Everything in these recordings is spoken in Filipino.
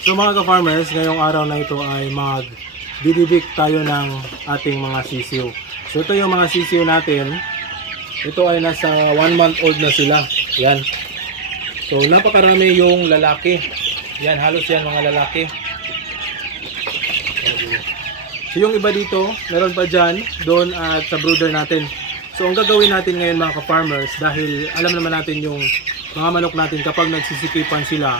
So mga ka-farmers, ngayong araw na ito ay mag didibik tayo ng ating mga sisiw. So ito yung mga sisiw natin. Ito ay nasa 1 month old na sila. Yan. So napakarami yung lalaki. Yan, halos yan mga lalaki. So yung iba dito, meron pa dyan, doon at sa brooder natin. So ang gagawin natin ngayon mga ka-farmers, dahil alam naman natin yung mga manok natin kapag nagsisikipan sila,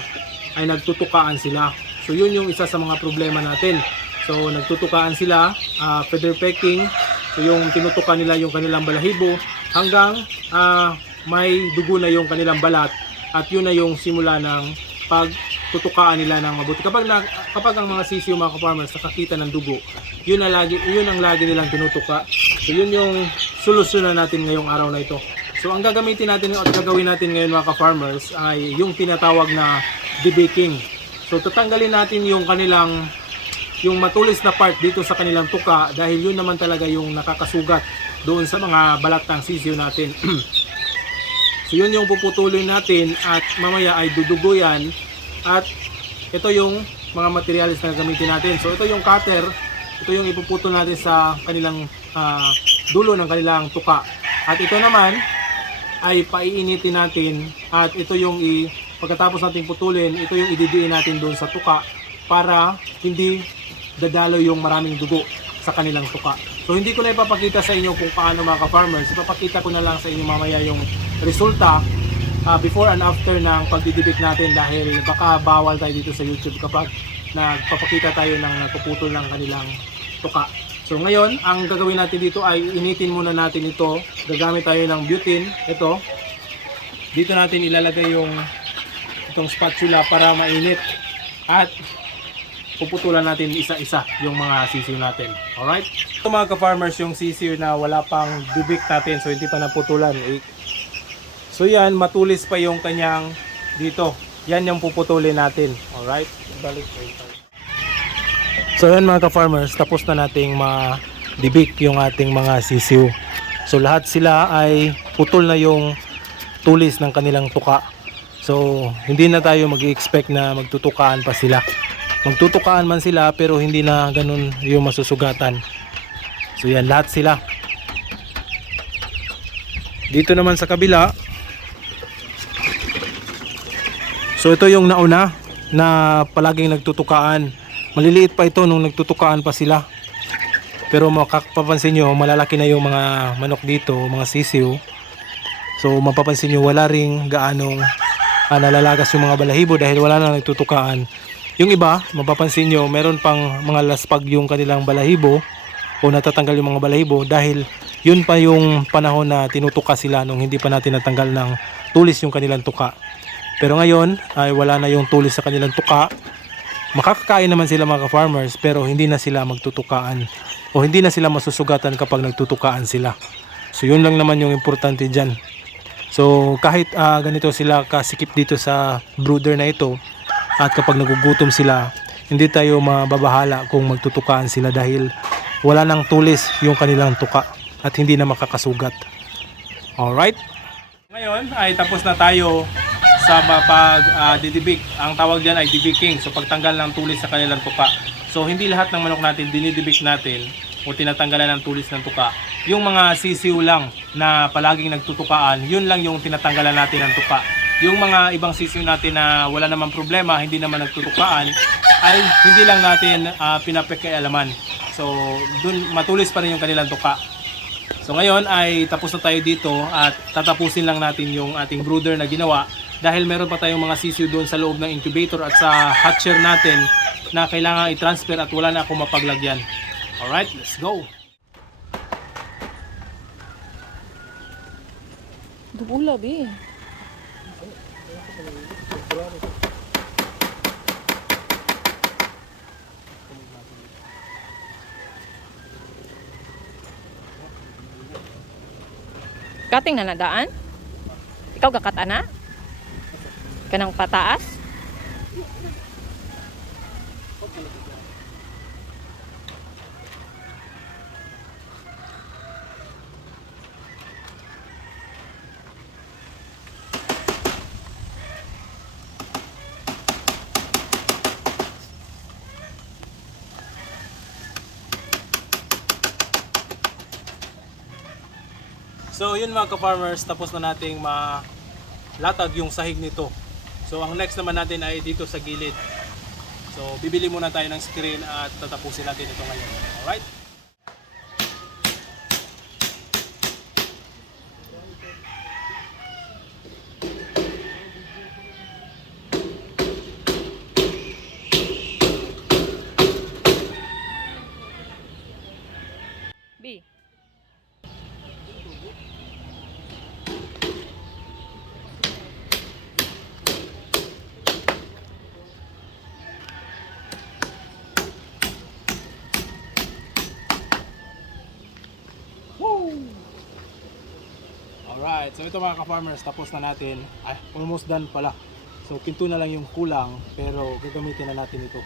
ay nagtutukaan sila. So yun yung isa sa mga problema natin. So nagtutukaan sila, uh, feather pecking, so yung tinutukan nila yung kanilang balahibo hanggang ah, may dugo na yung kanilang balat at yun na yung simula ng pagtutukaan nila ng mabuti. Kapag na, kapag ang mga sisiyo mga farmers nakakita ng dugo, yun na lagi yun ang lagi nilang tinutuka. So yun yung solusyon na natin ngayong araw na ito. So ang gagamitin natin at gagawin natin ngayon mga ka-farmers ay yung tinatawag na debaking. So tatanggalin natin yung kanilang yung matulis na part dito sa kanilang tuka dahil yun naman talaga yung nakakasugat doon sa mga balat ng sisiyo natin. so yun yung puputulin natin at mamaya ay dudugo yan at ito yung mga materials na gamitin natin. So ito yung cutter, ito yung ipuputol natin sa kanilang ah, dulo ng kanilang tuka. At ito naman ay paiinitin natin at ito yung i, pagkatapos nating putulin, ito yung ididiin natin doon sa tuka para hindi dadalo yung maraming dugo sa kanilang tuka. So hindi ko na ipapakita sa inyo kung paano mga ka-farmers, ipapakita ko na lang sa inyo mamaya yung resulta ah, before and after ng pagdidibik natin dahil baka bawal tayo dito sa YouTube kapag nagpapakita tayo ng napuputol ng kanilang tuka. So ngayon, ang gagawin natin dito ay initin muna natin ito. Gagamit tayo ng butane. Ito. Dito natin ilalagay yung itong spatula para mainit. At puputulan natin isa-isa yung mga sisiw natin. Alright? Ito mga ka-farmers yung sisiw na wala pang dibik natin so hindi pa naputulan. Eh, So yan, matulis pa yung kanyang dito. Yan yung puputulin natin. Alright? Balik ko. So yan mga ka-farmers, tapos na nating ma-debake yung ating mga sisiw. So lahat sila ay putol na yung tulis ng kanilang tuka. So hindi na tayo mag-expect na magtutukaan pa sila. Magtutukaan man sila pero hindi na ganun yung masusugatan. So yan lahat sila. Dito naman sa kabila, So ito yung nauna na palaging nagtutukaan. Maliliit pa ito nung nagtutukaan pa sila. Pero makapapansin nyo, malalaki na yung mga manok dito, mga sisiw. So mapapansin nyo, wala ring gaanong ah, nalalagas yung mga balahibo dahil wala na nagtutukaan. Yung iba, mapapansin nyo, meron pang mga laspag yung kanilang balahibo o natatanggal yung mga balahibo dahil yun pa yung panahon na tinutuka sila nung hindi pa natin natanggal ng tulis yung kanilang tuka. Pero ngayon ay wala na yung tulis sa kanilang tuka. Makakakain naman sila mga farmers pero hindi na sila magtutukaan o hindi na sila masusugatan kapag nagtutukaan sila. So yun lang naman yung importante dyan. So kahit ah, ganito sila kasikip dito sa brooder na ito at kapag nagugutom sila, hindi tayo mababahala kung magtutukaan sila dahil wala nang tulis yung kanilang tuka at hindi na makakasugat. Alright? Ngayon ay tapos na tayo sa pag ah, didibik. Ang tawag diyan ay debiking. So pagtanggal ng tulis sa kanilang tuka. So hindi lahat ng manok natin dinidibik natin o tinatanggalan ng tulis ng tuka. Yung mga sisiw lang na palaging nagtutukaan, yun lang yung tinatanggalan natin ng tuka. Yung mga ibang sisiw natin na wala namang problema, hindi naman nagtutukaan, ay hindi lang natin uh, pinapakialaman. So dun matulis pa rin yung kanilang tuka. So ngayon ay tapos na tayo dito at tatapusin lang natin yung ating brooder na ginawa dahil meron pa tayong mga sisiw doon sa loob ng incubator at sa hatcher natin na kailangan i-transfer at wala na akong mapaglagyan. Alright, let's go! Dubula, be. Kating na nadaan? Ikaw gakata na? Kanang pataas? So yun mga ka-farmers, tapos na nating malatag yung sahig nito. So ang next naman natin ay dito sa gilid. So bibili muna tayo ng screen at tatapusin natin ito ngayon. Alright? Alright, so ito mga ka-farmers, tapos na natin. Ay, almost done pala. So pinto na lang yung kulang, pero gagamitin na natin ito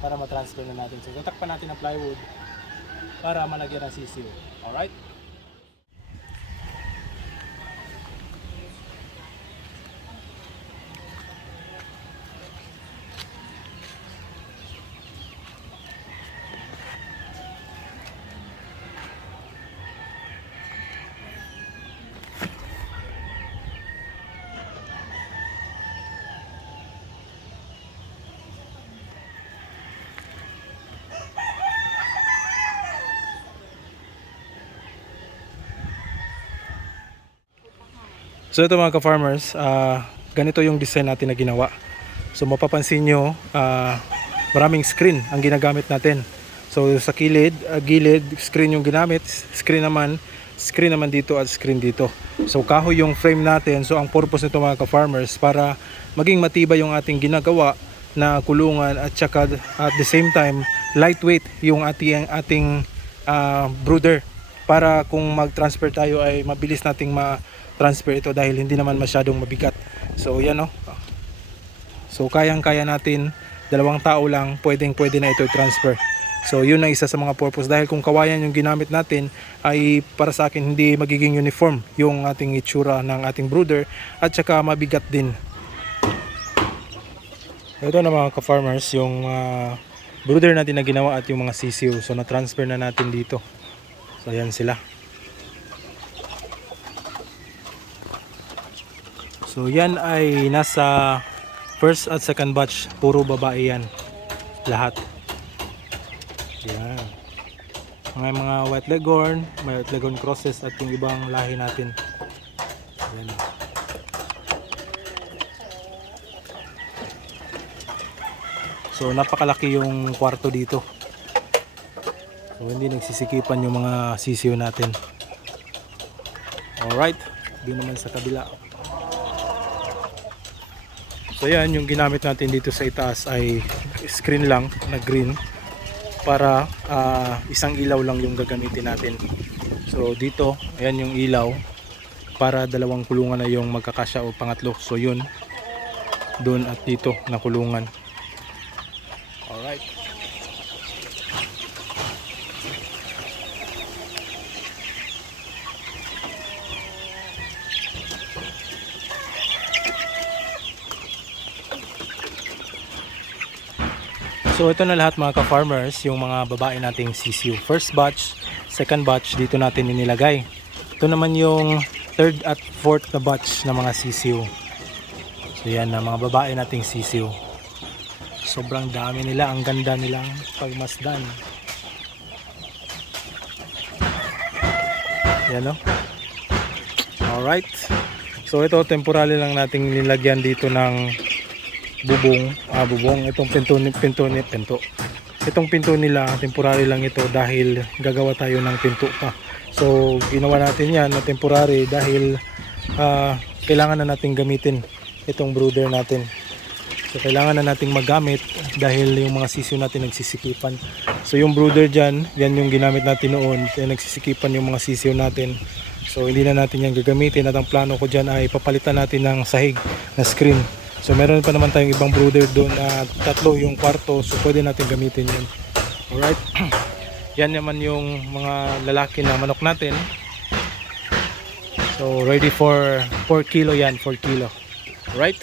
para ma-transfer na natin. So tatakpan natin ang plywood para malagyan ng sisiw. Alright? So ito mga ka-farmers, ah, ganito yung design natin na ginawa. So mapapansin nyo, ah, maraming screen ang ginagamit natin. So sa kilid, ah, gilid, screen yung ginamit, screen naman, screen naman dito at screen dito. So kahoy yung frame natin. So ang purpose nito mga ka-farmers para maging matibay yung ating ginagawa na kulungan at saka at the same time lightweight yung ating ating ah, brooder para kung mag-transfer tayo ay mabilis nating ma-transfer ito dahil hindi naman masyadong mabigat. So yan no. So kayang-kaya natin dalawang tao lang pwedeng pwede na ito i-transfer. So yun ang isa sa mga purpose dahil kung kawayan yung ginamit natin ay para sa akin hindi magiging uniform yung ating itsura ng ating brooder at saka mabigat din. Ito na mga ka-farmers yung ah, brooder natin na ginawa at yung mga sisiw. So na-transfer na natin dito. So ayan sila. So yan ay nasa first at second batch. Puro babae yan. Lahat. Yan. Mga mga white leghorn, may white leghorn crosses at yung ibang lahi natin. Yan. So napakalaki yung kwarto dito. So hindi nagsisikipan yung mga sisiyo natin. Alright, di naman sa kabila. So yan, yung ginamit natin dito sa itaas ay screen lang na green para ah, isang ilaw lang yung gagamitin natin. So dito, ayan yung ilaw para dalawang kulungan na yung magkakasya o pangatlo. So yun, doon at dito na kulungan. Alright. So ito na lahat mga ka-farmers, yung mga babae nating sisiu. First batch, second batch dito natin inilagay. Ito naman yung third at fourth na batch na mga sisiu. So yan na mga babae nating sisiu. Sobrang dami nila, ang ganda nilang pagmasdan. Yan o. Alright. So ito temporary lang nating nilagyan dito ng bubong, ah bubong, itong pinto pinto pinto. Itong pinto nila temporary lang ito dahil gagawa tayo ng pinto pa. So ginawa natin 'yan na temporary dahil ah, kailangan na nating gamitin itong brooder natin. So kailangan na nating magamit dahil yung mga sisiyo natin nagsisikipan. So yung brooder dyan, yan yung ginamit natin noon. Kaya nagsisikipan yung mga sisiyo natin. So hindi na natin yan gagamitin at ang plano ko dyan ay papalitan natin ng sahig na screen. So meron pa naman tayong ibang brooder doon na tatlo yung kwarto so pwede natin gamitin yun. Alright. yan naman yung mga lalaki na manok natin. So ready for 4 kilo yan, 4 kilo. Alright.